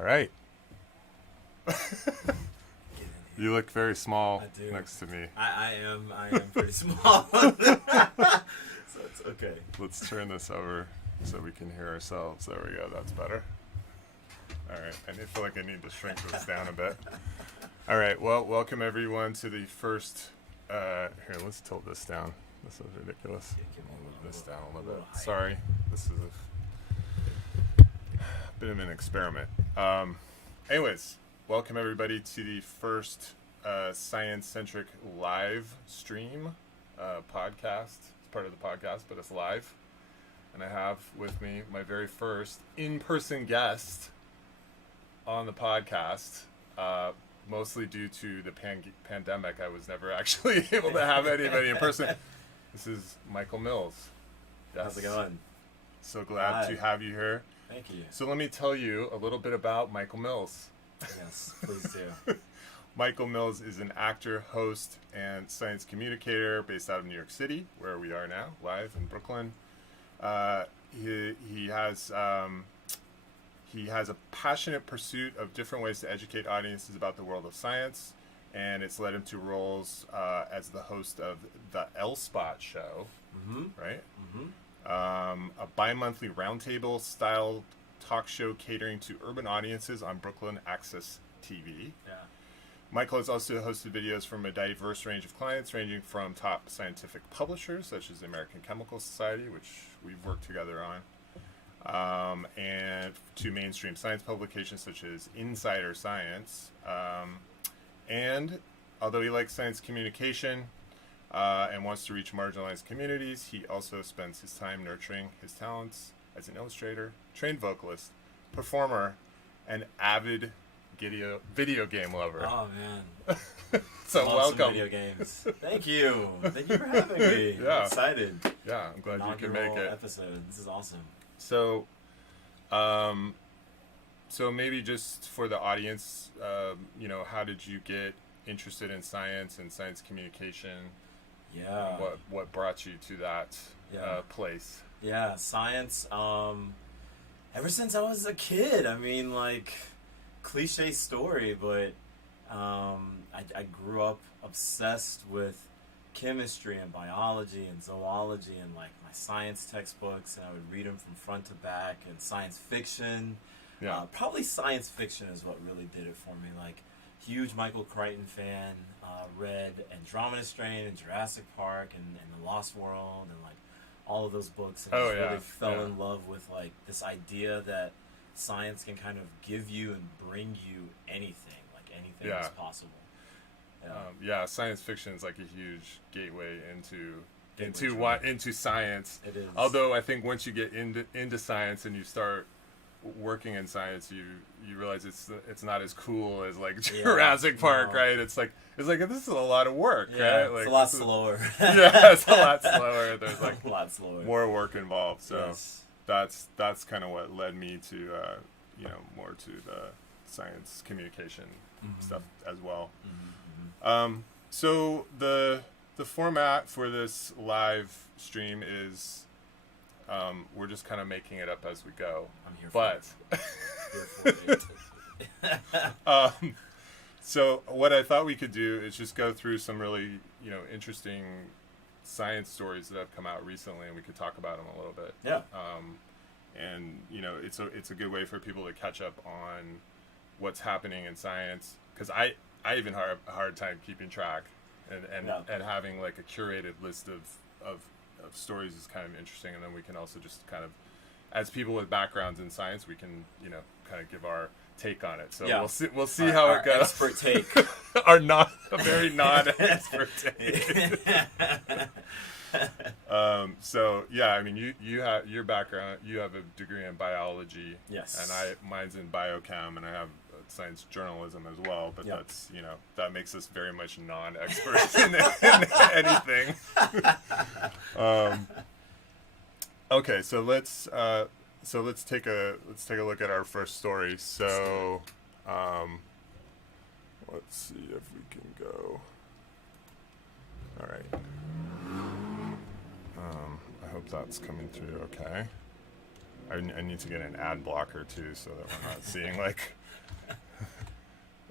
All right. You look very small next to me. I am pretty small. So it's okay. Let's turn this over so we can hear ourselves. There we go. That's better. All right. I feel like I need to shrink this down a bit. All right. Well, welcome everyone to the first. Here, let's tilt this down. This is ridiculous. I'll move this down a little bit. Sorry. This is a bit of an experiment. Anyways, welcome everybody to the first science-centric live stream podcast. It's part of the podcast, but it's live. And I have with me my very first in-person guest on the podcast. Mostly due to the pandemic, I was never actually able to have anybody in person. This is Michael Mills. Yes. How's it going? So glad to have you here. Thank you. So let me tell you a little bit about Michael Mills. Yes, please do. Michael Mills is an actor, host, and science communicator based out of New York City, where we are now, live in Brooklyn. He has a passionate pursuit of different ways to educate audiences about the world of science, and it's led him to roles as the host of the L Spot show, right? A bi-monthly roundtable style talk show catering to urban audiences on Brooklyn Access TV. Yeah. Michael has also hosted videos from a diverse range of clients, ranging from top scientific publishers such as the American Chemical Society, which we've worked together on, and to mainstream science publications such as Insider Science. And although he likes science communication and wants to reach marginalized communities, he also spends his time nurturing his talents as an illustrator, trained vocalist, performer, and avid video game lover. Oh man! So welcome. Video games. Thank you. Thank you for having me. Yeah. I'm excited. Yeah, I'm glad you can make it. Episode. This is awesome. So, so maybe just for the audience, how did you get interested in science and science communication? Yeah. What brought you to that place? Yeah, science. Ever since I was a kid. I mean, like, cliche story, but I grew up obsessed with chemistry and biology and zoology and like my science textbooks, and I would read them from front to back, and science fiction. Yeah. Probably science fiction is what really did it for me. Like, huge Michael Crichton fan, read Andromeda Strain and Jurassic Park and The Lost World and like all of those books, and really fell in love with like this idea that science can kind of give you and bring you anything, like anything is possible. Science fiction is like a huge gateway into science. It is. Although I think once you get into science and you start working in science, you realize it's not as cool as like Jurassic Park, right? It's like this is a lot of work, right? Like, it's a lot slower. It's a lot slower. There's like a lot slower. More work involved. So that's kind of what led me to more to the science communication stuff as well. So the format for this live stream is we're just kind of making it up as we go. I'm here for it. So what I thought we could do is just go through some really interesting science stories that have come out recently, and we could talk about them a little bit. Yeah. And it's a good way for people to catch up on what's happening in science, because I even have a hard time keeping track, and having like a curated list of stories is kind of interesting. And then we can also just kind of, as people with backgrounds in science, we can kind of give our take on it. So we'll see how it goes. Expert take. Our very non-expert take. I mean, you have your background. You have a degree in biology. Yes. And mine's in biochem, and I have science journalism as well. But that's that makes us very much non-experts in anything. Okay, so let's take a look at our first story. So, let's see if we can go. All right. I hope that's coming through okay. I need to get an ad blocker too, so that we're not seeing like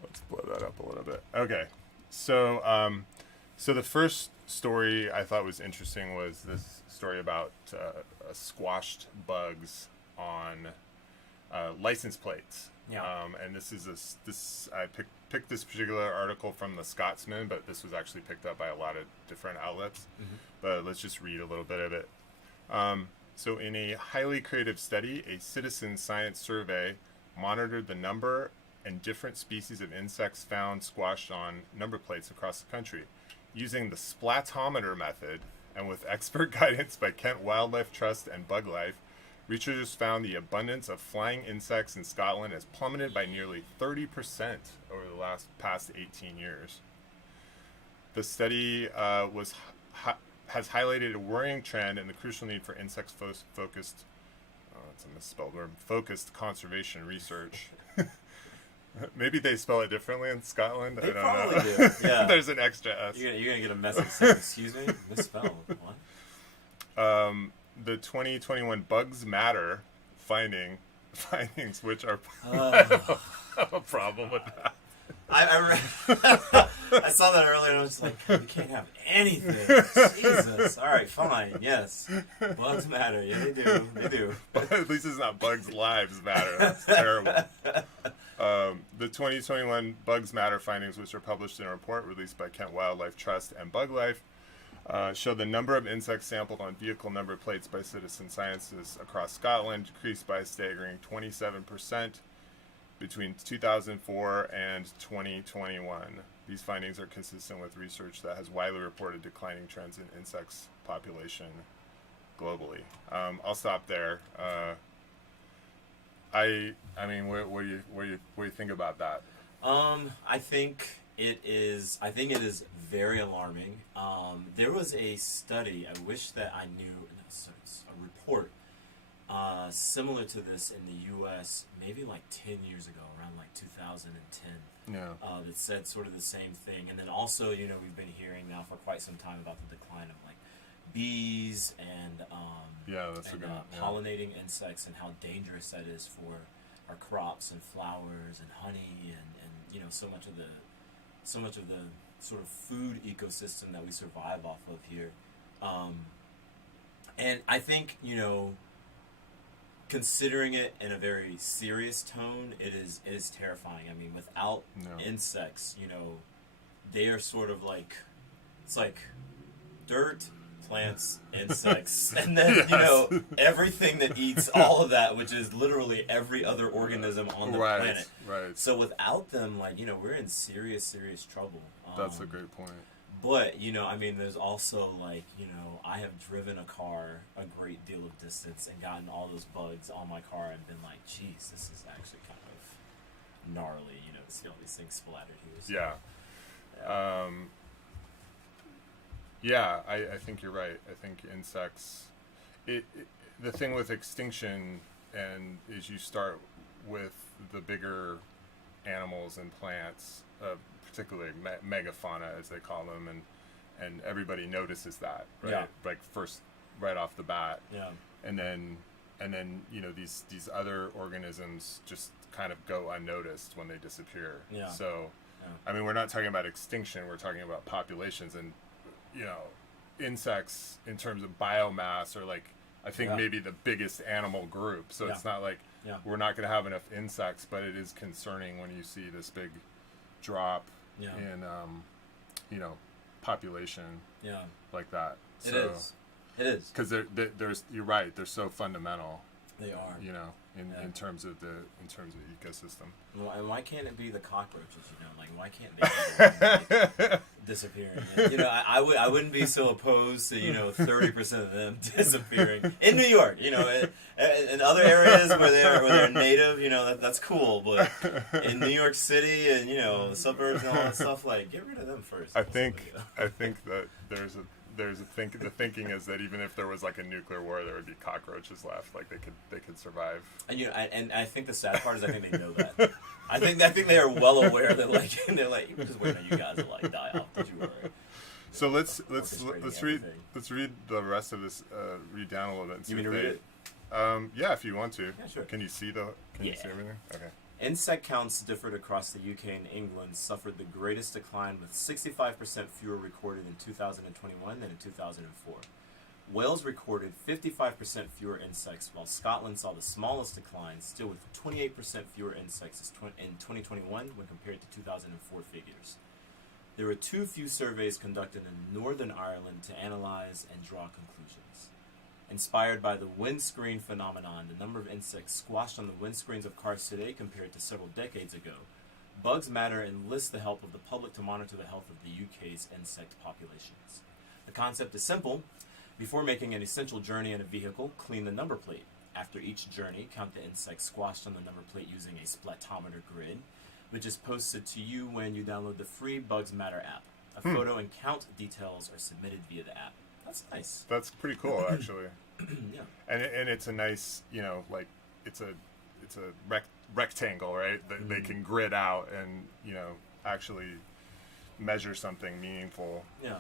Let's blow that up a little bit. Okay, so so the first story I thought was interesting was this story about squashed bugs on license plates. Yeah. And this is I picked this particular article from the Scotsman, but this was actually picked up by a lot of different outlets. Mm-hmm. But let's just read a little bit of it. So in a highly creative study, a citizen science survey monitored the number and different species of insects found squashed on number plates across the country. Using the Splatometer method and with expert guidance by Kent Wildlife Trust and Bug Life, researchers found the abundance of flying insects in Scotland has plummeted by nearly 30% over the past 18 years. The study has highlighted a worrying trend and the crucial need for insect-focused, it's a misspelled word, focused conservation research. Maybe they spell it differently in Scotland. They I don't probably know. do. Yeah. There's an extra S. You're gonna get a message saying, "Excuse me, misspelled." What? The 2021 Bugs Matter findings, which are I have a problem with that. I saw that earlier and I was like, we can't have anything. Jesus. All right, fine. Yes. Bugs matter. Yeah, they do. They do. But at least it's not Bugs Lives Matter. That's terrible. The 2021 Bugs Matter findings, which are published in a report released by Kent Wildlife Trust and Bug Life, show the number of insects sampled on vehicle number plates by citizen scientists across Scotland decreased by a staggering 27% between 2004 and 2021. These findings are consistent with research that has widely reported declining trends in insects population globally. I'll stop there. I mean, what do you think about that? I think it is very alarming. There was a study. I wish that I knew. A report. Similar to this in the U.S. maybe like 10 years ago, around like 2010, that said sort of the same thing. And then also, we've been hearing now for quite some time about the decline of like bees and pollinating insects and how dangerous that is for our crops and flowers and honey and so much of the sort of food ecosystem that we survive off of here. And I think considering it in a very serious tone, it is terrifying. I mean, without insects, they are sort of like, it's like dirt, plants, insects, and then everything that eats all of that, which is literally every other organism on the planet. Right. So without them, we're in serious trouble. That's a great point. But, there's also, I have driven a car a great deal of distance and gotten all those bugs on my car and been like, geez, this is actually kind of gnarly, to see all these things splattered here. So, yeah. I think you're right. I think insects, the thing with extinction is you start with the bigger animals and plants, particularly megafauna as they call them, and everybody notices that, right? Yeah. Like first, right off the bat. Yeah. And then these other organisms just kind of go unnoticed when they disappear. Yeah. So, I mean, we're not talking about extinction. We're talking about populations, and insects in terms of biomass are I think maybe the biggest animal group. So it's not like we're not going to have enough insects, but it is concerning when you see this big drop in population like that. It is because there's you're right, they're so fundamental. They are. In terms of the ecosystem. Well, and why can't it be the cockroaches? Why can't they be disappearing? I wouldn't be so opposed to 30% of them disappearing in New York. In other areas where they're native, that's cool. But in New York City and the suburbs and all that stuff, get rid of them first. I think that the thinking is that even if there was a nuclear war, there would be cockroaches left. They could survive. And I think the sad part is I think they know that. I think they are well aware that they're we're just waiting on you guys to die off. Don't you worry. So let's read the rest of this. Read down a little bit. And see you mean to read it? Yeah, if you want to. Yeah, sure. Can you see you see everything? Okay. Insect counts differed across the UK and England, suffered the greatest decline with 65% fewer recorded in 2021 than in 2004. Wales recorded 55% fewer insects, while Scotland saw the smallest decline, still with 28% fewer insects in 2021 when compared to 2004 figures. There were too few surveys conducted in Northern Ireland to analyze and draw conclusions. Inspired by the windscreen phenomenon, the number of insects squashed on the windscreens of cars today compared to several decades ago, Bugs Matter enlists the help of the public to monitor the health of the UK's insect populations. The concept is simple. Before making an essential journey in a vehicle, clean the number plate. After each journey, count the insects squashed on the number plate using a Splatometer grid, which is posted to you when you download the free Bugs Matter app. A photo and count details are submitted via the app. That's nice. That's pretty cool, actually. Yeah. And it's a nice, you know, like it's a rectangle, right? That they can grid out and, you know, actually measure something meaningful. Yeah.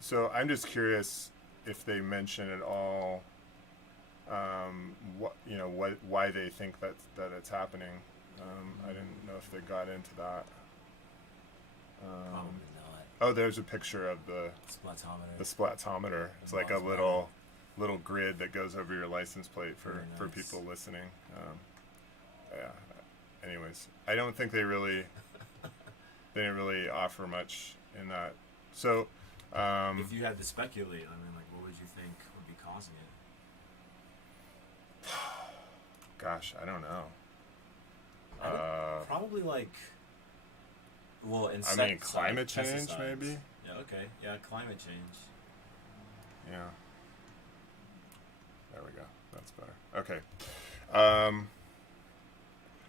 So I'm just curious if they mention at all, why they think that it's happening. I didn't know if they got into that. Probably not. Oh, there's a picture of the splatometer. It's like a little grid that goes over your license plate for people listening. Yeah. Anyways, I don't think they didn't really offer much in that. So, if you had to speculate, I mean, like, what would you think would be causing it? Gosh, I don't know. Probably like, I mean, climate change, maybe. Yeah. Okay. Yeah, climate change. Yeah. There we go. That's better. Okay.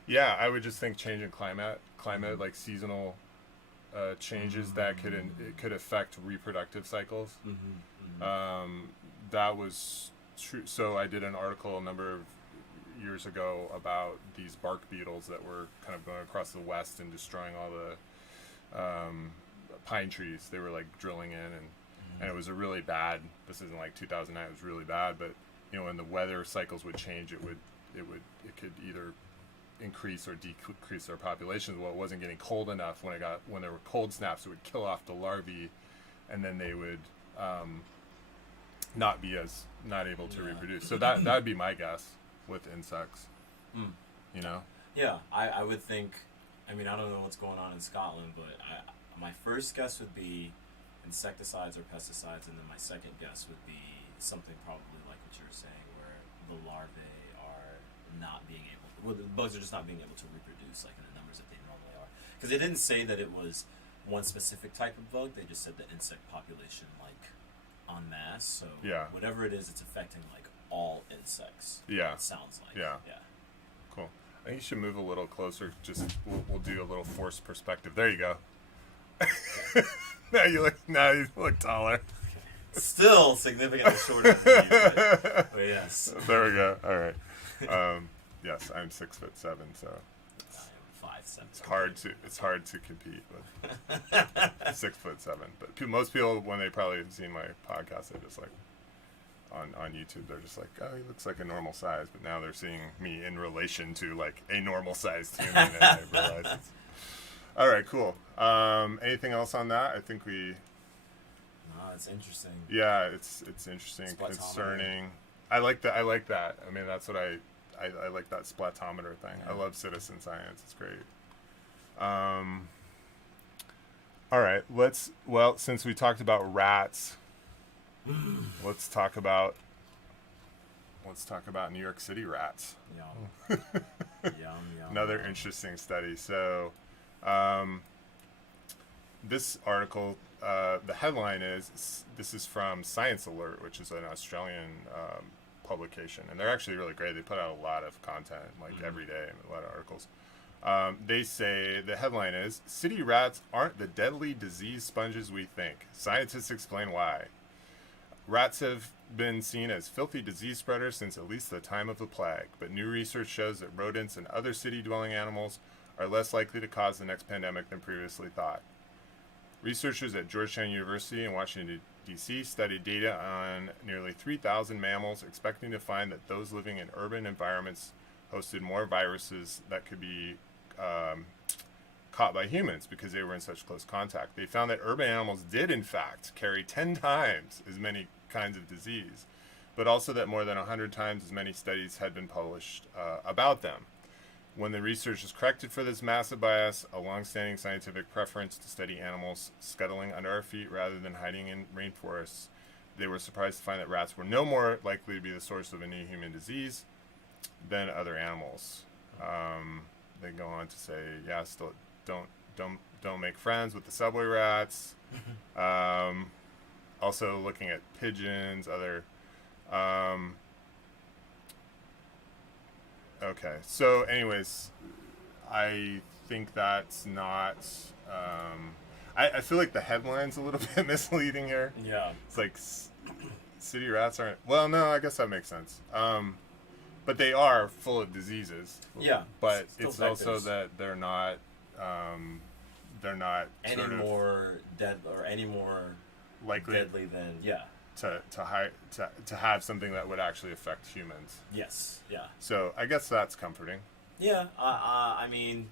Yeah, I would just think changing climate, like seasonal changes that could affect reproductive cycles. That was true. So I did an article a number of years ago about these bark beetles that were kind of going across the West and destroying all the pine trees. They were like drilling in, and it was a really bad. This isn't like 2009. It was really bad, but you know, when the weather cycles would change, it could either increase or decrease their populations. Well, it wasn't getting cold enough. When there were cold snaps, it would kill off the larvae, and then they would not able to reproduce. So that'd be my guess with insects. You know? Yeah, I would think. I mean, I don't know what's going on in Scotland, but my first guess would be insecticides or pesticides, and then my second guess would be something probably like what you were saying, where the larvae are not being able. Well, the bugs are just not being able to reproduce like in the numbers that they normally are. Because they didn't say that it was one specific type of bug. They just said the insect population like en masse. So whatever it is, it's affecting like all insects. Yeah. It sounds like. Yeah. Cool. I think you should move a little closer. Just we'll do a little forced perspective. There you go. Now you look taller. Still significantly shorter than you, but yes. There we go. All right. Yes, I'm 6'7", so I am 5'7". It's hard to compete with 6'7". But most people, when they probably have seen my podcast, they just like on YouTube, they're just like, oh, he looks like a normal size. But now they're seeing me in relation to like a normal sized human, and they realize it's... All right, cool. Anything else on that? I think we. No, it's interesting. Yeah, it's interesting, concerning. I like that. I mean, that's what I like, that splatometer thing. Yeah. I love citizen science. It's great. All right, since we talked about rats, let's talk about New York City rats. Yum. Yum. Another interesting study. So, this article, the headline is, this is from Science Alert, which is an Australian publication, and they're actually really great. They put out a lot of content, like every day, a lot of articles. They say, the headline is, city rats aren't the deadly disease sponges we think. Scientists explain why. Rats have been seen as filthy disease spreaders since at least the time of the plague, but new research shows that rodents and other city-dwelling animals are less likely to cause the next pandemic than previously thought. Researchers at Georgetown University and Washington, DC studied data on nearly 3,000 mammals, expecting to find that those living in urban environments hosted more viruses that could be caught by humans because they were in such close contact. They found that urban animals did, in fact, carry 10 times as many kinds of disease, but also that more than 100 times as many studies had been published about them. When the research is corrected for this massive bias, a long-standing scientific preference to study animals scuttling under our feet rather than hiding in rainforests, they were surprised to find that rats were no more likely to be the source of a new human disease than other animals. They go on to say, yeah, still don't make friends with the subway rats. Also looking at pigeons, other. Okay, so anyways, I think that's not. I feel like the headline's a little bit misleading here. Yeah. It's like city rats aren't. Well, no, I guess that makes sense. But they are full of diseases. Yeah. But Still it's also vectors. that they're not. They're not Any sort of more dead or any more likely deadly than to have something that would actually affect humans. Yes. Yeah. So I guess that's comforting. Yeah. I mean,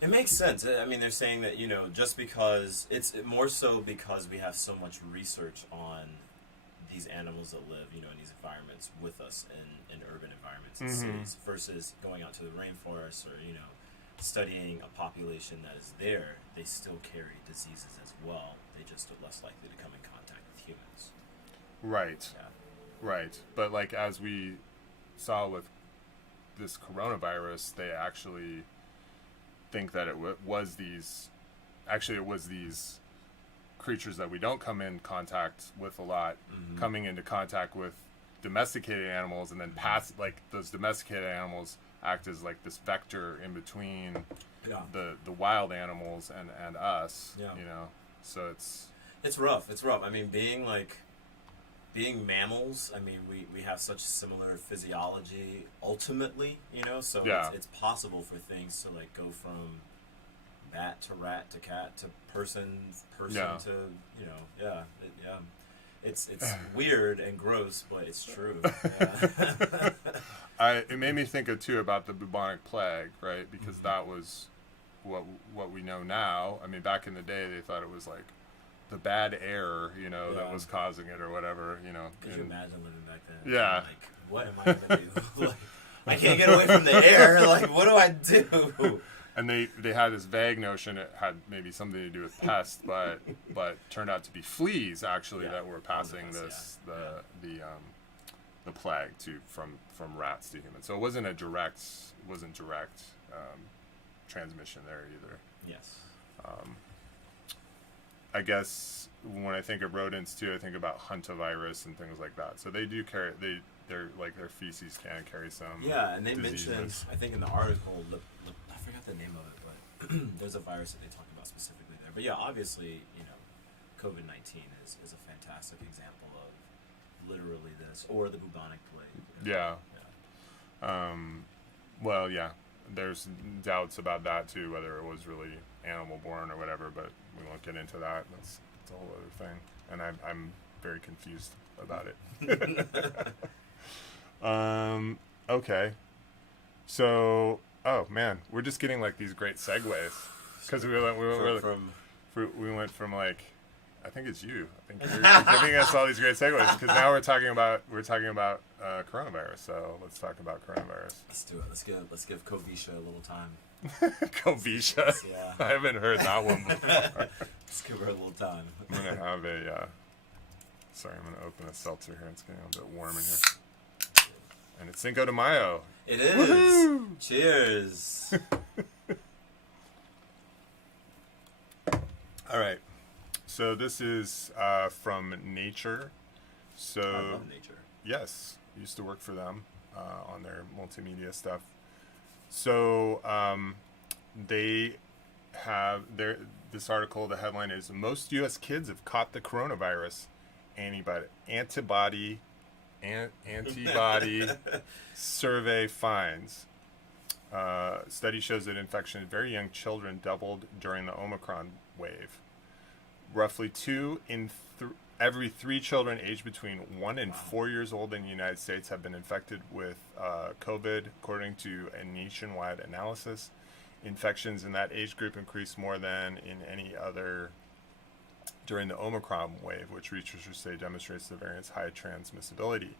it makes sense. I mean, they're saying that, just because it's more so because we have so much research on these animals that live, in these environments with us in urban environments and cities versus going out to the rainforest or, studying a population that is there. They still carry diseases as well. They just are less likely to come in contact with humans. Right. Yeah. Right. But like as we saw with this coronavirus, they actually think that it was these creatures that we don't come in contact with a lot, coming into contact with domesticated animals, and then like those domesticated animals act as like this vector in between the wild animals and us. Yeah. So It's rough. I mean, being mammals, I mean, we have such similar physiology ultimately, so Yeah. it's possible for things to like go from bat to rat to cat to person Yeah. to, It's weird and gross, but it's true. Yeah. It made me think too about the bubonic plague, right? Because that was what we know now. I mean, back in the day, they thought it was like the bad air, that was causing it or whatever, Could you imagine living back then? Yeah. Like, what am I gonna do? Like, I can't get away from the air. Like, what do I do? And they had this vague notion it had maybe something to do with pests, but turned out to be fleas actually that were passing the plague from rats to humans. So it wasn't direct transmission there either. Yes. I guess when I think of rodents too, I think about hantavirus and things like that. So they do carry their feces can carry some. Yeah, and they diseases. mentioned, I think in the article, I forgot the name of it, but there's a virus that they talk about specifically there. But yeah, obviously, COVID-19 is a fantastic example of literally this, or the bubonic plague. Yeah. Well, yeah. There's doubts about that too, whether it was really animal born or whatever, but we won't get into that. That's a whole other thing, and I'm very confused about it. Okay, so we're just getting like these great segues because we went from like, I think it's you. I think you're giving us all these great segues because now we're talking about coronavirus. So let's talk about coronavirus. Let's do it. Let's give Kovisha a little time. Kovisha. Yeah. I haven't heard that one before. Let's give her a little time. I'm gonna have sorry, I'm gonna open a seltzer here. It's getting a bit warm in here. And it's Cinco de Mayo. It is. Woohoo! Cheers. All right. So this is from Nature. So I love Nature. yes, used to work for them on their multimedia stuff. So they have this article. The headline is: Most U.S. kids have caught the coronavirus. Antibody survey finds. Study shows that infection in very young children doubled during the Omicron wave. Roughly 2 in every 3 children aged between 1 and 4 years old in the United States have been infected with COVID, according to a nationwide analysis. Infections in that age group increased more than in any other during the Omicron wave, which researchers say demonstrates the variant's high transmissibility.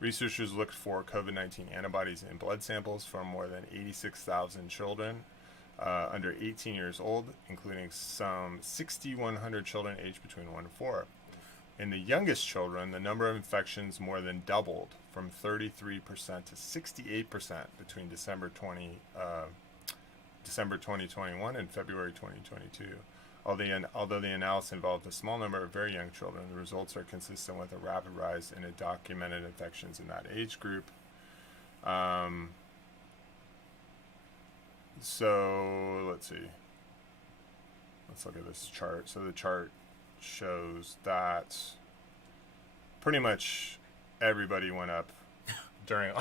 Researchers looked for COVID-19 antibodies in blood samples from more than 86,000 children under 18 years old, including some 6,100 children aged between 1 and 4. In the youngest children, the number of infections more than doubled from 33% to 68% between December 2021 and February 2022. Although the analysis involved a small number of very young children, the results are consistent with a rapid rise in documented infections in that age group. So let's see. Let's look at this chart. So the chart shows that pretty much everybody went up during,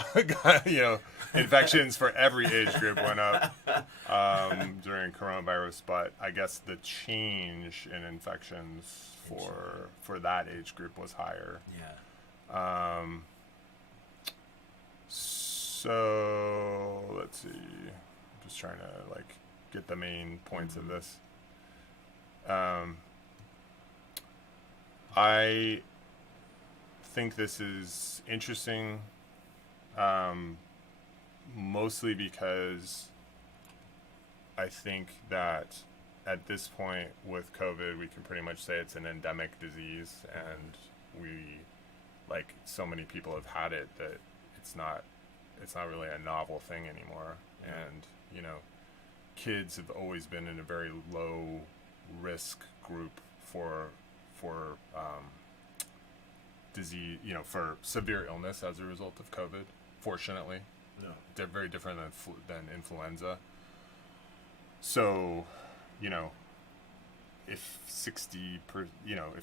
infections for every age group went up during coronavirus, but I guess the change in infections for that age group was higher. Yeah. So let's see. I'm just trying to get the main points of this. I think this is interesting. Mostly because I think that at this point with COVID, we can pretty much say it's an endemic disease, and so many people have had it that it's not really a novel thing anymore. And kids have always been in a very low risk group for disease, for severe illness as a result of COVID. Fortunately, no, they're very different than influenza. So, if if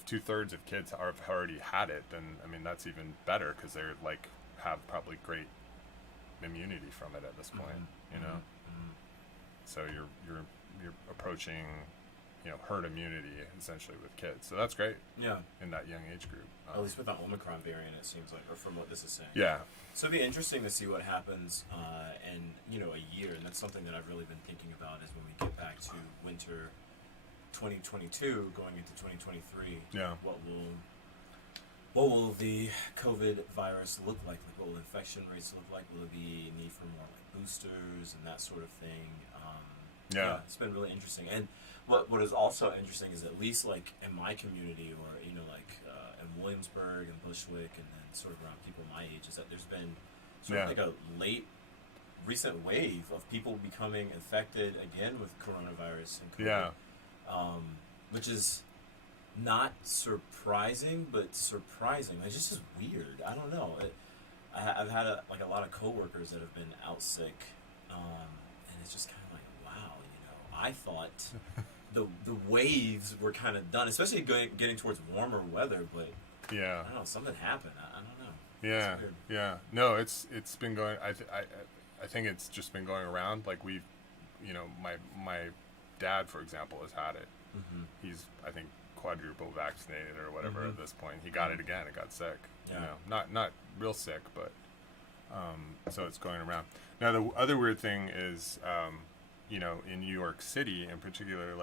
2/3 of kids have already had it, then that's even better because they're have probably great immunity from it at this point. So you're approaching herd immunity essentially with kids. So that's great. Yeah. In that young age group. At least with the Omicron variant, it seems like, or from what this is saying. Yeah. So it'd be interesting to see what happens in a year, and that's something that I've really been thinking about is when we get back to winter 2022, going into 2023. Yeah. What will the COVID virus look like? What will infection rates look like? Will there be a need for more boosters and that sort of thing? Yeah, it's been really interesting. And what is also interesting is at least in my community, or in Williamsburg and Bushwick, and then sort of around people my age, is that there's been sort of a recent wave of people becoming infected again with coronavirus and COVID. Yeah. Which is not surprising, but surprising. It's just weird. I don't know. I've had a lot of coworkers that have been out sick, and it's just kind of wow. I thought the waves were kind of done, especially getting towards warmer weather. But yeah, I don't know. Something happened. I don't know. Yeah, yeah. No, it's been going. I think it's just been going around. We've, my dad, for example, has had it. Mm-hmm. He's, I think, quadruple vaccinated or whatever at this point. He got it again. It got sick. Yeah. Not real sick, but so it's going around. Now the other weird thing is, in New York City in particular,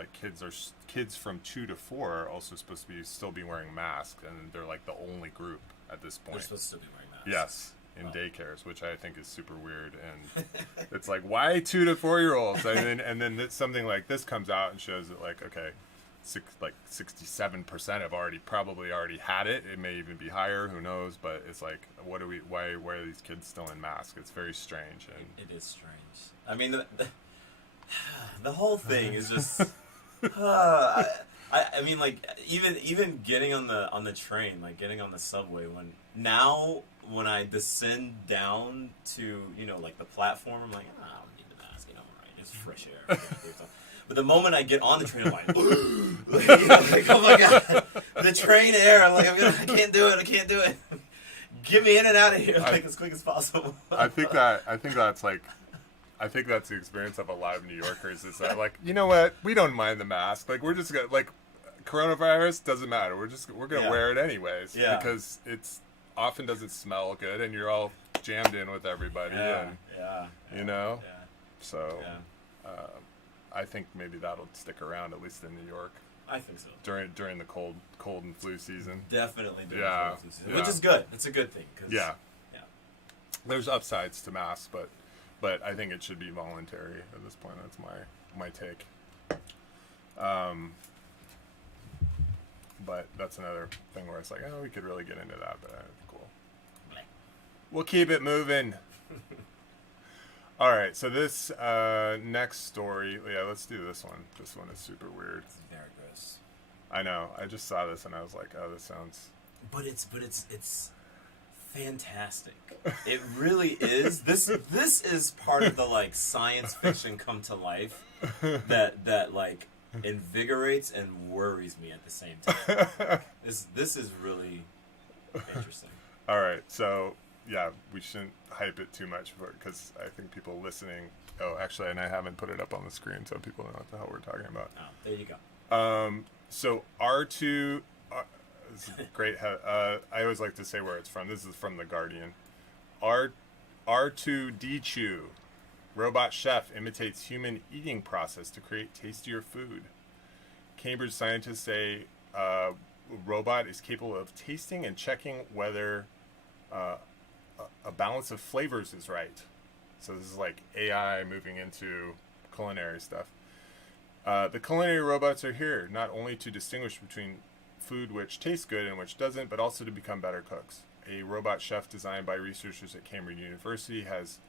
kids from 2 to 4 are also supposed to still be wearing masks, and they're the only group at this point. They're supposed to be wearing masks. Yes. In daycares, which I think is super weird, and it's why 2 to 4 year olds? And then something like this comes out and shows that 67% have probably already had it. It may even be higher, who knows? But it's why are these kids still in masks? It's very strange. And it is strange. The whole thing is just. Even getting on the train, getting on the subway, when I descend down to the platform, I'm I don't need the mask, I'm alright, it's fresh air. But the moment I get on the train, I'm oh my god, the train air, I can't do it. Get me in and out of here as quick as possible. I think that's the experience of a lot of New Yorkers. Is that you know what? We don't mind the mask. We're just gonna coronavirus doesn't matter. We're gonna Yeah. wear it anyways Yeah. because it's often doesn't smell good, and you're all jammed in with everybody, and you know. Yeah. So Yeah. I think maybe that'll stick around, at least in New York, I think so. during the cold and flu season. Definitely. Yeah. Which is good. It's a good thing. 'Cause, Yeah. Yeah. There's upsides to masks, but I think it should be voluntary at this point. That's my take. But that's another thing where it's like, oh, we could really get into that, but cool. We'll keep it moving. All right, so this next story, let's do this one. This one is super weird. It's very gross. I know. I just saw this and I was like, oh, this sounds. But it's fantastic. It really is. This is part of the like science fiction come to life that like invigorates and worries me at the same time. This is really interesting. All right, so yeah, we shouldn't hype it too much because I think people listening. Oh, actually, and I haven't put it up on the screen, so people know what the hell we're talking about. Oh, there you go. So R2, this is great. I always like to say where it's from. This is from The Guardian. R2D2, robot chef imitates human eating process to create tastier food. Cambridge scientists say robot is capable of tasting and checking whether a balance of flavors is right. So this is like AI moving into culinary stuff. The culinary robots are here not only to distinguish between food which tastes good and which doesn't, but also to become better cooks. A robot chef designed by researchers at Cambridge University has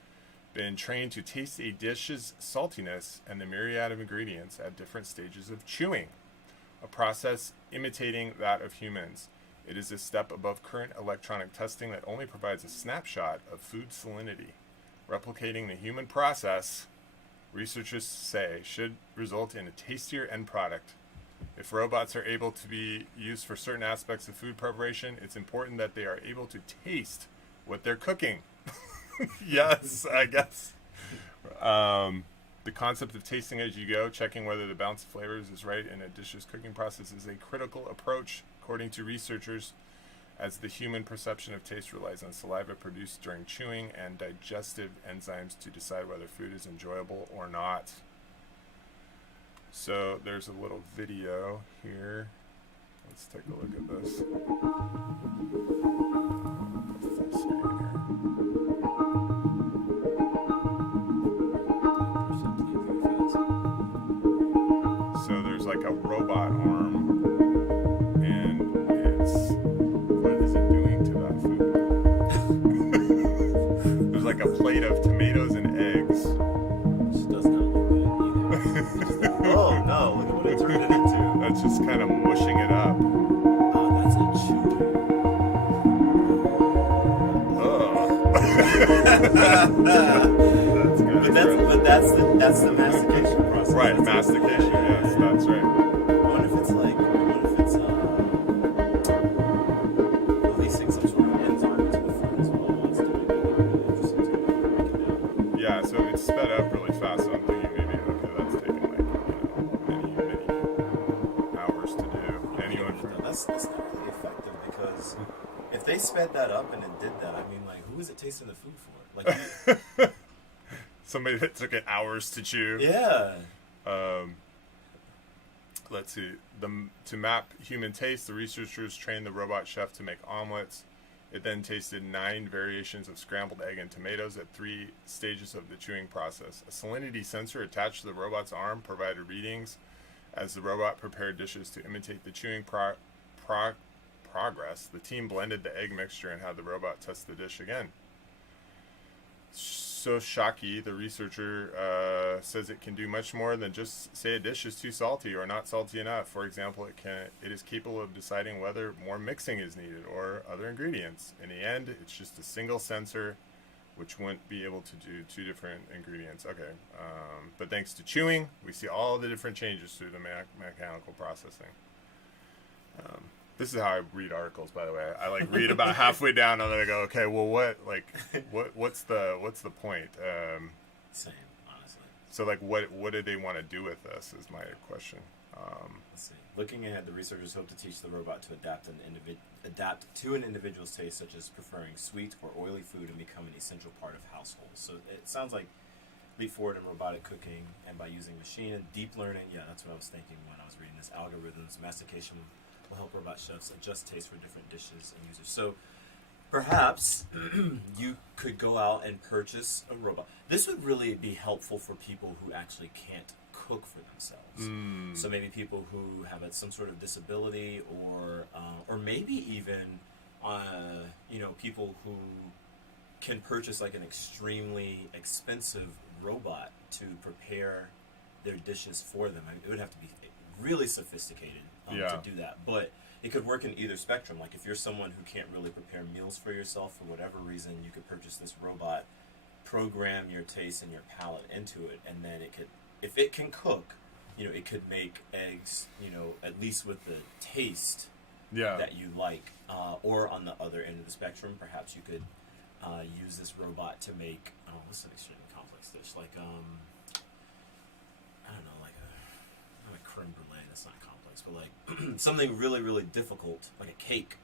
been trained to taste a dish's saltiness and the myriad of ingredients at different stages of chewing, a process imitating that of humans. It is a step above current electronic testing that only provides a snapshot of food salinity. Replicating the human process, researchers say, should result in a tastier end product. If robots are able to be used for certain aspects of food preparation, it's important that they are able to taste what they're cooking. Yes, I guess. The concept of tasting as you go, checking whether the balance of flavors is right in a dish's cooking process, is a critical approach, according to researchers, as the human perception of taste relies on saliva produced during chewing and digestive enzymes to decide whether food is enjoyable or not. So there's a little video here. Let's take a look at this. Full screen here. So there's like a robot arm, and what is it doing to that food? There's like a plate of tomatoes and eggs. Which does not look good either. Oh no, look at what it turned it into. That's just kind of mushing it up. Oh, that's a chew. That's good. That's the mastication process. Right, mastication, yes, that's right. I wonder if it's releasing some sort of enzyme into the food as well while it's doing it. Really interesting to me. Yeah, so it's sped up really fast, so I'm thinking maybe, okay, that's taking like, many hours to do. Anyone from... That's not really effective because if they sped that up and it did that, I mean, like, who is it tasting the food for? Like, Somebody that took it hours to chew. yeah. Let's see. To map human taste, the researchers trained the robot chef to make omelets. It then tasted 9 variations of scrambled egg and tomatoes at 3 stages of the chewing process. A salinity sensor attached to the robot's arm provided readings as the robot prepared dishes to imitate the chewing progress. The team blended the egg mixture and had the robot test the dish again. So Shaki, the researcher, says it can do much more than just say a dish is too salty or not salty enough. For example, it is capable of deciding whether more mixing is needed or other ingredients. In the end, it's just a single sensor, which wouldn't be able to do 2 different ingredients. Okay, but thanks to chewing, we see all the different changes through the mechanical processing. This is how I read articles, by the way. I like read about halfway down, and then I go, okay, well, what's the point? Same, honestly. So like, what do they want to do with this? Is my question. Let's see. Looking ahead, the researchers hope to teach the robot to adapt to an individual's taste, such as preferring sweet or oily food, and become an essential part of households. So it sounds like leap forward in robotic cooking, and by using machine and deep learning. Yeah, that's what I was thinking when I was reading this. Algorithms, mastication will help robot chefs adjust taste for different dishes and users. So perhaps you could go out and purchase a robot. This would really be helpful for people who actually can't cook for themselves. So maybe people who have some sort of disability, or maybe even people who can purchase like an extremely expensive robot to prepare their dishes for them. I mean, it would have to be really sophisticated to do that, but it could work in either spectrum. Like if you're someone who can't really prepare meals for yourself for whatever reason, you could purchase this robot, program your taste and your palate into it, and then it could, if it can cook, it could make eggs, at least with the taste that you like. Or on the other end of the spectrum, perhaps you could use this robot to make, what's an extremely complex dish? Like, I don't know, like not a creme brulee, that's not complex, but like something really, really difficult, like a cake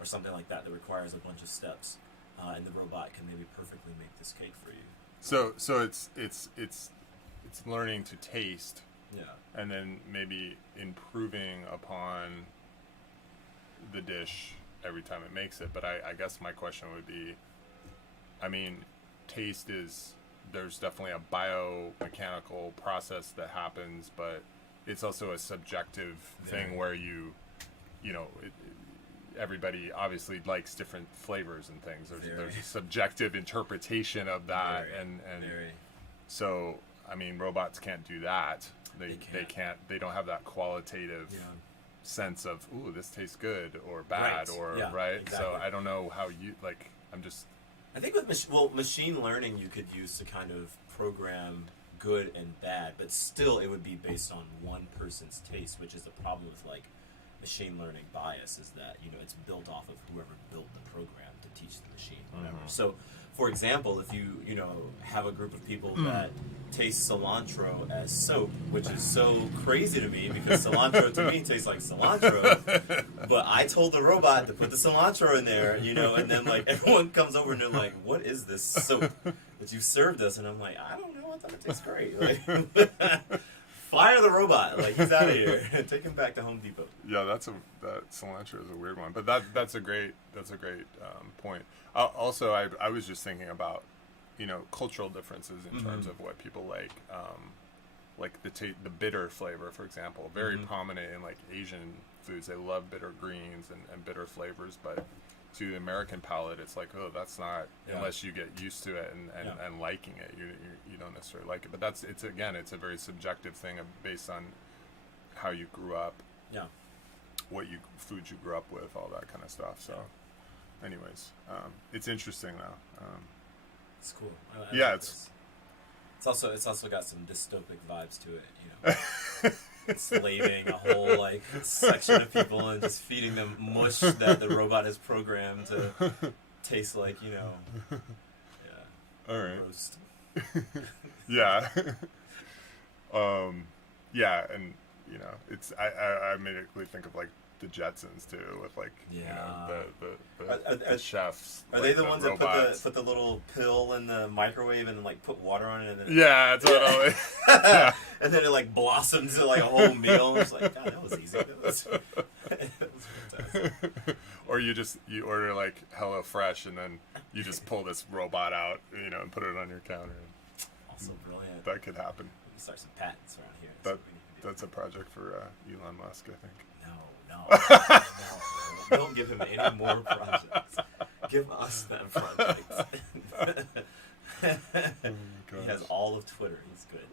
or something like that requires a bunch of steps. And the robot can maybe perfectly make this cake for you. So it's learning to taste. Yeah. And then maybe improving upon the dish every time it makes it. But I guess my question would be, I mean, taste there's definitely a biomechanical process that happens, but it's also a subjective thing where everybody obviously likes different flavors and things. There's a subjective interpretation of that, and so I mean, robots can't do that. They can't. They don't have that qualitative sense of, ooh, this tastes good or bad right. Exactly. So I don't know how you like. I think with machine learning, you could use to kind of program good and bad, but still it would be based on one person's taste, which is the problem with like machine learning bias, is that it's built off of whoever built the program to teach the machine whatever. So for example, if you have a group of people that taste cilantro as soap, which is so crazy to me because cilantro to me tastes like cilantro, but I told the robot to put the cilantro in there, and then like everyone comes over and they're like, what is this soap that you served us? And I'm like, I don't know, I thought it tastes great. Like, fire the robot, like he's out of here. Take him back to Home Depot. Yeah, that cilantro is a weird one, but that's a great point. Also, I was just thinking about cultural differences in terms of what people like the bitter flavor, for example, very prominent in like Asian foods. They love bitter greens and bitter flavors, but to the American palate, it's like, oh, that's not, unless you get used to it and liking it, you don't necessarily like it. But it's a very subjective thing based on how you grew up, what foods you grew up with, all that kind of stuff. So, anyways, it's interesting though. It's cool. It's also got some dystopic vibes to it, enslaving a whole like section of people and just feeding them mush that the robot has programmed to taste like all right, roast. And it's I immediately think of like the Jetsons too, with like the chefs. Are they the ones that put the little pill in the microwave and like put water on it? And then totally. And then it like blossoms into like a whole meal. It's like, God, that was easy. That was fantastic. Or you order like Hello Fresh and then you just pull this robot out, and put it on your counter. Also brilliant. That could happen. We can start some patents around here. That's a project for Elon Musk, I think. No. Don't give him any more projects. Give us that project. He has all of Twitter. He's good.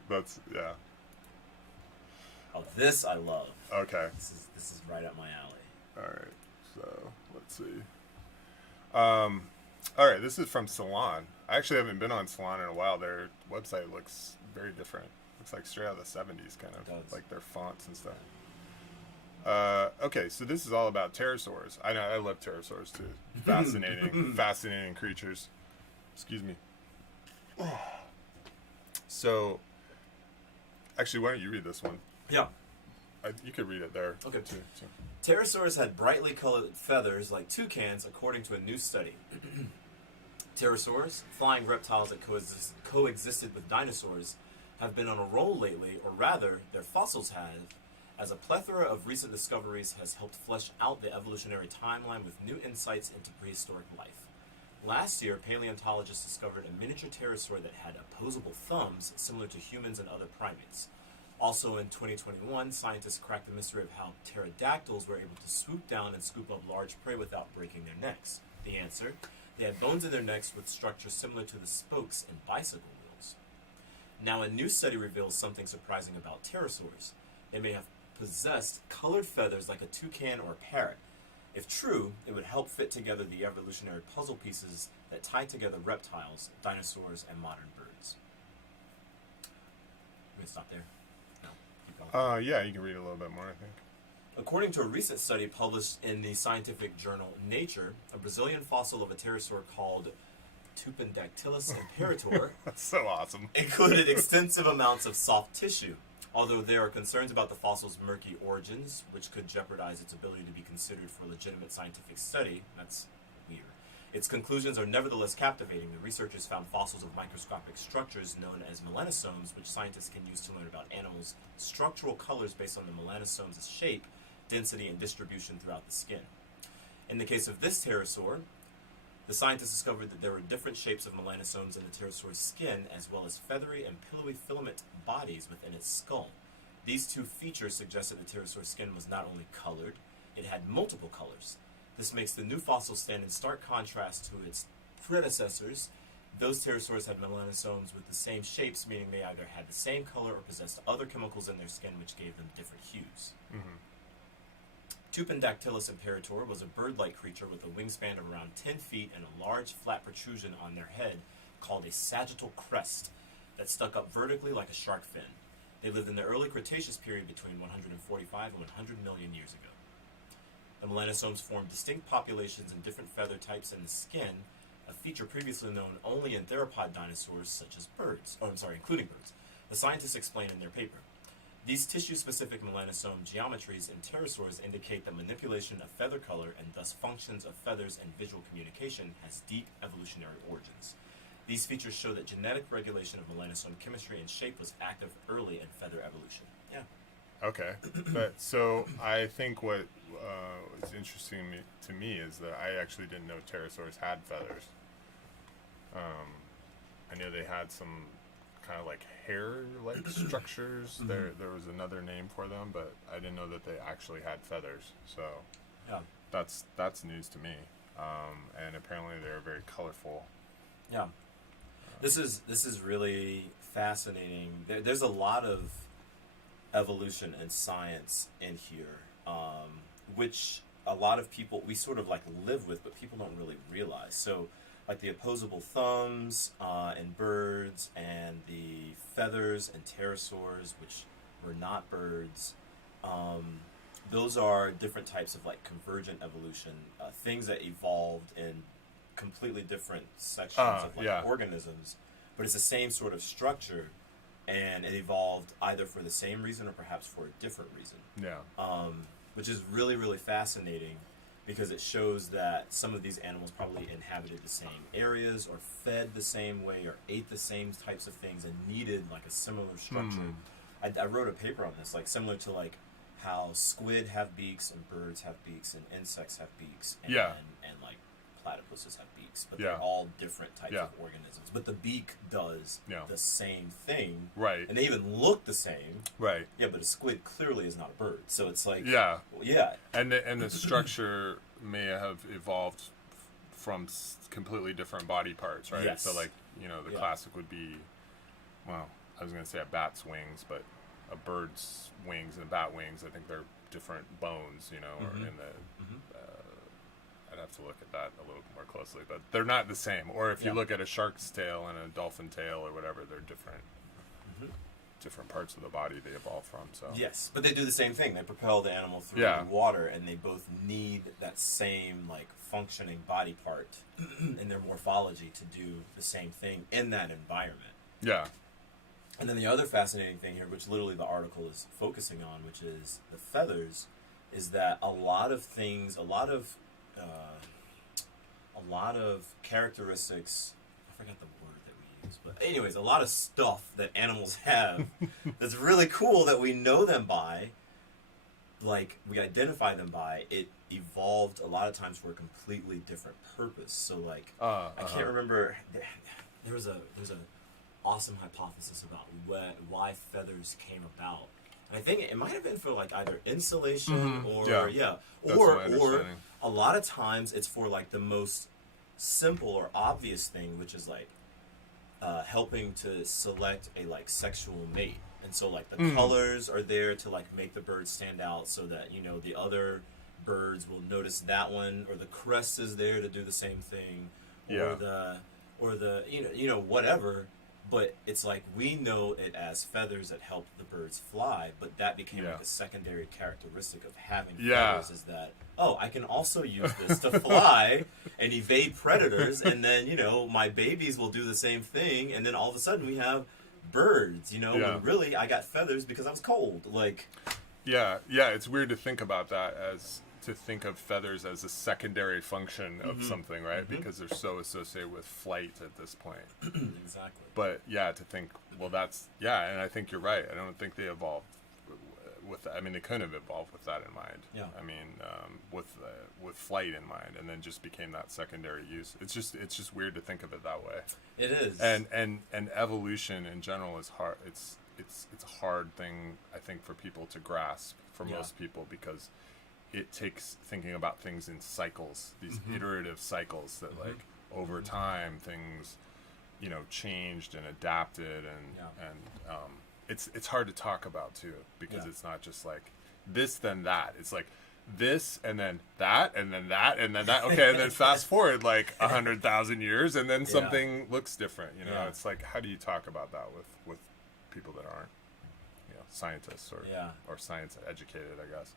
Oh, this I love. Okay. This is right up my alley. All right. So let's see. All right. This is from Salon. I actually haven't been on Salon in a while. Their website looks very different. Looks like straight out of the 70s, kind of like their fonts and stuff. Okay, so this is all about pterosaurs. I know, I love pterosaurs too. Fascinating creatures. Excuse me. So, Actually, why don't you read this one? Yeah. You could read it there. Okay. Too, so. Pterosaurs had brightly colored feathers like toucans, according to a new study. Pterosaurs, flying reptiles that coexisted with dinosaurs, have been on a roll lately, or rather, their fossils have, as a plethora of recent discoveries has helped flesh out the evolutionary timeline with new insights into prehistoric life. Last year, paleontologists discovered a miniature pterosaur that had opposable thumbs similar to humans and other primates. Also in 2021, scientists cracked the mystery of how pterodactyls were able to swoop down and scoop up large prey without breaking their necks. The answer? They had bones in their necks with structures similar to the spokes in bicycle wheels. Now, a new study reveals something surprising about pterosaurs. They may have possessed colored feathers like a toucan or a parrot. If true, it would help fit together the evolutionary puzzle pieces that tie together reptiles, dinosaurs, and modern birds. We can stop there. No, keep going. Yeah, you can read a little bit more, I think. According to a recent study published in the scientific journal Nature, a Brazilian fossil of a pterosaur called Tupandactylus imperator That's so awesome. included extensive amounts of soft tissue. Although there are concerns about the fossil's murky origins, which could jeopardize its ability to be considered for legitimate scientific study, that's weird. Its conclusions are nevertheless captivating. The researchers found fossils of microscopic structures known as melanosomes, which scientists can use to learn about animals' structural colors based on the melanosomes' shape, density, and distribution throughout the skin. In the case of this pterosaur, the scientists discovered that there were different shapes of melanosomes in the pterosaur's skin, as well as feathery and pillowy filament bodies within its skull. These two features suggested the pterosaur's skin was not only colored, it had multiple colors. This makes the new fossil stand in stark contrast to its predecessors. Those pterosaurs had melanosomes with the same shapes, meaning they either had the same color or possessed other chemicals in their skin which gave them different hues. Mm-hmm. Tupandactylus imperator was a bird-like creature with a wingspan of around 10 feet and a large flat protrusion on their head called a sagittal crest that stuck up vertically like a shark fin. They lived in the early Cretaceous period between 145 and 100 million years ago. The melanosomes formed distinct populations in different feather types in the skin, a feature previously known only in theropod dinosaurs such as including birds. The scientists explain in their paper. These tissue-specific melanosome geometries in pterosaurs indicate that manipulation of feather color and thus functions of feathers and visual communication has deep evolutionary origins. These features show that genetic regulation of melanosome chemistry and shape was active early in feather evolution. Yeah. Okay. But so I think what is interesting to me is that I actually didn't know pterosaurs had feathers. I knew they had some kind of like hair-like structures. Mm-hmm. There was another name for them, but I didn't know that they actually had feathers. So Yeah. that's news to me. And apparently they're very colorful. Yeah. This is really fascinating. There's a lot of evolution and science in here, which a lot of people, we sort of like live with, but people don't really realize. So like the opposable thumbs in birds and the feathers in pterosaurs, which were not birds, those are different types of like convergent evolution, things that evolved in completely different sections of like organisms, but it's the same sort of structure, and it evolved either for the same reason or perhaps for a different reason. Yeah. Which is really, really fascinating because it shows that some of these animals probably inhabited the same areas or fed the same way or ate the same types of things and needed like a similar structure. I wrote a paper on this, like similar to like how squid have beaks and birds have beaks and insects have beaks and like platypuses have beaks, but they're all different types of organisms. But the beak does the same thing, right? And they even look the same, right? Yeah, but a squid clearly is not a bird, so it's like and the structure may have evolved from completely different body parts, right? Yes. So like the classic would be, well, I was going to say a bat's wings, but a bird's wings and a bat wings, I think they're different bones, or in the. I'd have to look at that a little more closely, but they're not the same. Or if you look at a shark's tail and a dolphin tail or whatever, they're different parts of the body they evolve from. So yes, but they do the same thing. They propel the animal through the water, and they both need that same like functioning body part in their morphology to do the same thing in that environment. Yeah. And then the other fascinating thing here, which literally the article is focusing on, which is the feathers, is that a lot of things, a lot of characteristics. I forgot the word that we use, but anyways, a lot of stuff that animals have that's really cool that we know them by, like we identify them by. It evolved a lot of times for a completely different purpose. So like I can't remember. There was a awesome hypothesis about why feathers came about. And I think it might have been for like either insulation or or a lot of times it's for like the most simple or obvious thing, which is like helping to select a like sexual mate. And so like the colors are there to like make the bird stand out so that, you know, the other birds will notice that one, or the crest is there to do the same thing, or the you know whatever. But it's like we know it as feathers that help the birds fly, but that became like a secondary characteristic of having feathers, is that, oh, I can also use this to fly and evade predators, and then, you know, my babies will do the same thing, and then all of a sudden we have birds, you know, when really I got feathers because I was cold. Like, it's weird to think about that, as to think of feathers as a secondary function of something, right? Because they're so associated with flight at this point. Exactly. But to think, well, that's and I think you're right. I don't think they evolved with that. I mean, they couldn't have evolved with that in mind. Yeah. I mean, with flight in mind, and then just became that secondary use. It's just weird to think of it that way. It is. And evolution in general is hard. It's a hard thing, I think, for people to grasp, for most people, because it takes thinking about things in cycles, these iterative cycles that like over time things, you know, changed and adapted, and it's hard to talk about too, because it's not just like this then that. It's like this and then that and then that and then that. Okay, and then fast forward like 100,000 years, and then something looks different. You know, it's like, how do you talk about that with people that aren't, you know, scientists or science educated, I guess.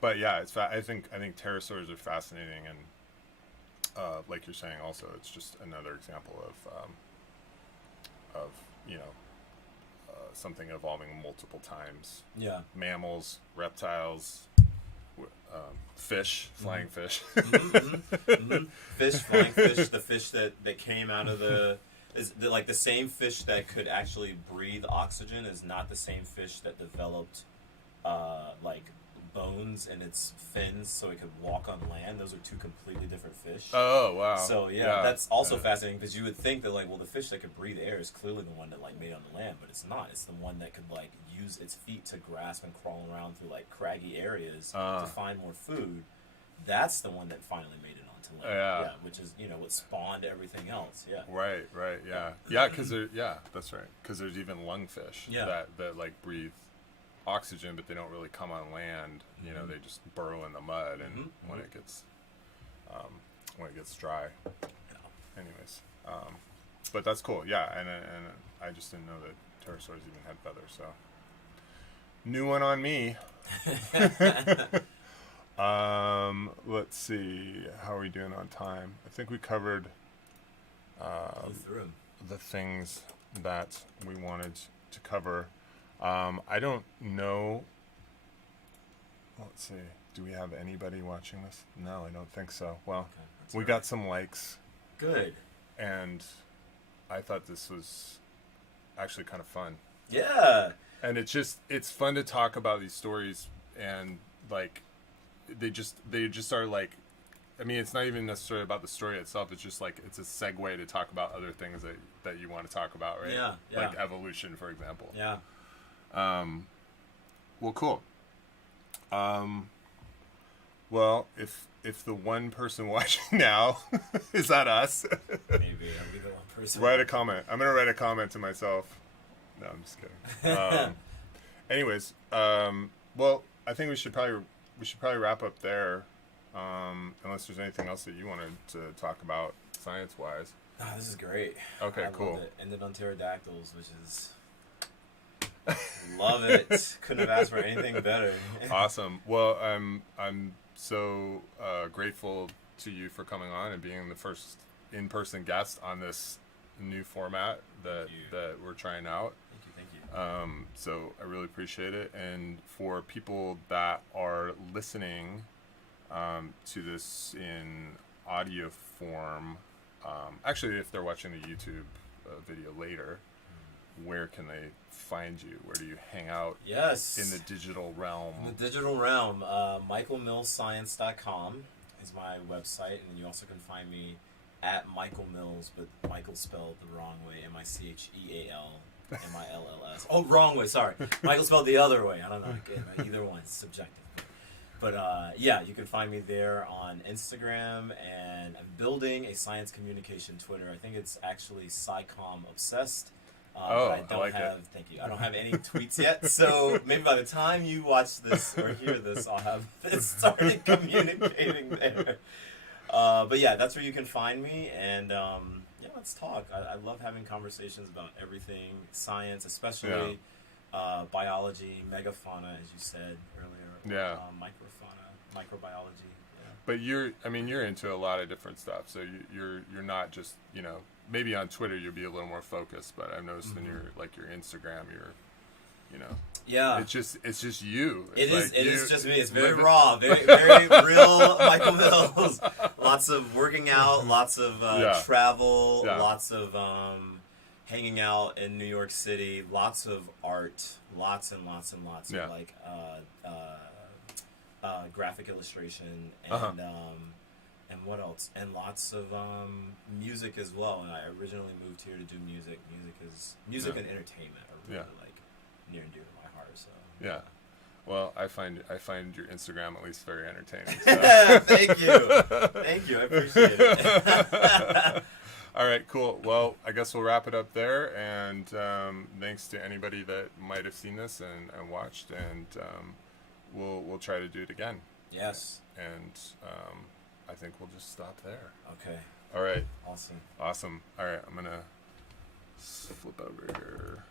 But I think pterosaurs are fascinating, and like you're saying, also it's just another example of you know, something evolving multiple times. Yeah. Mammals, reptiles, fish, flying fish. Fish, flying fish, the fish that came out of like the same fish that could actually breathe oxygen is not the same fish that developed like bones in its fins so it could walk on land. Those are two completely different fish. Oh, wow. So that's also fascinating, because you would think that like, well, the fish that could breathe air is clearly the one that like made it on the land, but it's not. It's the one that could like use its feet to grasp and crawl around through like craggy areas to find more food. That's the one that finally made it onto land. Which is, you know, what spawned everything else. Right, because that's right, because there's even lungfish that like breathe oxygen, but they don't really come on land. You know, they just burrow in the mud, and when it gets dry. Anyways, but that's cool. And I just didn't know that pterosaurs even had feathers. So new one on me. Let's see, how are we doing on time? I think we covered the things that we wanted to cover. I don't know. Let's see. Do we have anybody watching this? No, I don't think so. Well, we got some likes. Good. And I thought this was actually kind of fun. Yeah. And it's fun to talk about these stories, and like they just are like, I mean, it's not even necessarily about the story itself. It's just like, it's a segue to talk about other things that you want to talk about, right? Yeah. Like evolution, for example. Yeah. Well, cool. Well, if the one person watching now is that us, maybe I'll be the one person. Write a comment. I'm gonna write a comment to myself. No, I'm just kidding. Anyways, well, I think we should probably wrap up there, unless there's anything else that you wanted to talk about science-wise. Oh, this is great. Okay, cool. It ended on pterodactyls, which is. Love it. Couldn't have asked for anything better. Awesome. Well, I'm so grateful to you for coming on and being the first in-person guest on this new format that we're trying out. Thank you. So I really appreciate it. And for people that are listening to this in audio form, actually, if they're watching the YouTube video later, where can they find you? Where do you hang out? Yes. In the digital realm. In the digital realm, michaelmillscience.com is my website, and then you also can find me at Michael Mills, but Michael spelled the wrong way, MichealMills. Oh, wrong way, sorry. Michael spelled the other way. I don't know. Again, either one's subjective. But yeah, you can find me there on Instagram, and I'm building a science communication Twitter. I think it's actually SciComm Obsessed. I like have, it. Thank you. I don't have any tweets yet, so maybe by the time you watch this or hear this, I'll have started communicating there. But yeah, that's where you can find me, and yeah, let's talk. I love having conversations about everything science, especially biology, megafauna, as you said earlier. Yeah. Microfauna, microbiology. Yeah. But you're into a lot of different stuff. So you're not just, maybe on Twitter you'll be a little more focused, but I've noticed in your Instagram, yeah, it's just you. It is just me. It's very living. raw, very real Michael Mills. Lots of working out, lots of travel, lots of hanging out in New York City, lots of art, lots and lots of like graphic illustration and what else? And lots of music as well. And I originally moved here to do music. Music and entertainment are really like near and dear to my heart. So yeah. Well, I find your Instagram at least very entertaining. So. Thank you. I appreciate it. All right, cool. Well, I guess we'll wrap it up there. And thanks to anybody that might have seen this and watched. And we'll try to do it again. Yes. And I think we'll just stop there. Okay. All right. Awesome. All right, I'm going to flip over here.